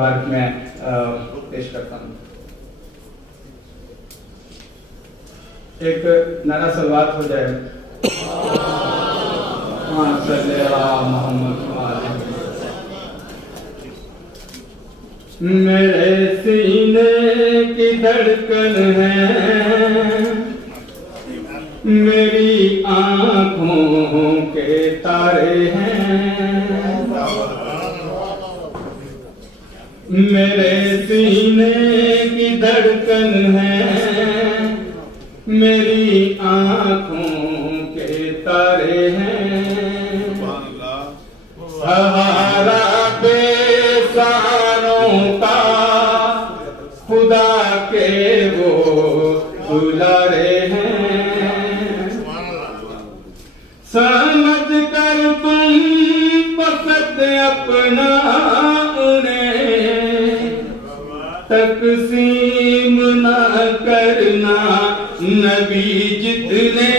मैं पेश करता हूँ। एक नारा सलवात हो जाए। मेरे सीने की धड़कन है, मेरी आँखों के तारे हैं। मेरे सीने की धड़कन है, मेरी आँखों के तारे हैं। सहारा बेसहारों का खुदा के वो दुलारे हैं। समझ कर तुम वक्त अपना तकसीम न करना, नबी जितने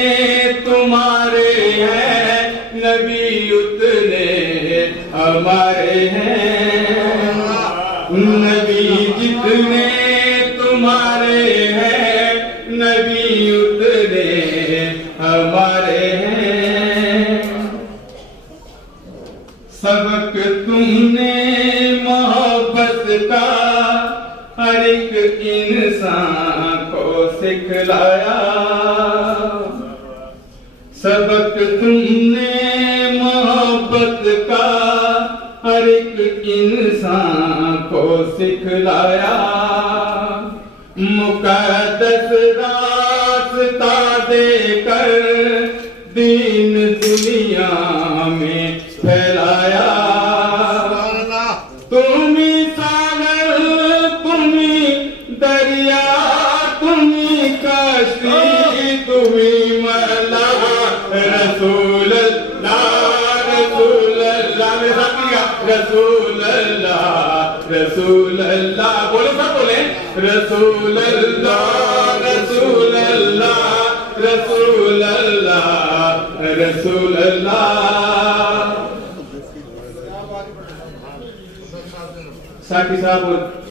तुम्हारे हैं, नबी उतने हमारे हैं। नबी जितने तुम्हारे हैं, नबी उतने हमारे हैं। सबक तुमने मोहब्बत का हर एक इंसान को सिखलाया। सबक तुमने मोहब्बत का हर एक इंसान को सिखलाया। मुक़द्दस रास्ता देकर दीन दुनिया में फैलाया। तुम्ही सागर, तुम्ही दरिया, तुम्ही कश्ती, तुम्ही मला। रसूल अल्लाह, रसूल अल्लाह, मेरे साथ लिया। रसूल अल्लाह, रसूल अल्लाह, बोले सब बोले। रसूल अल्लाह, रसूल अल्लाह, रसूल अल्लाह, रसूल अल्लाह। साथी साहब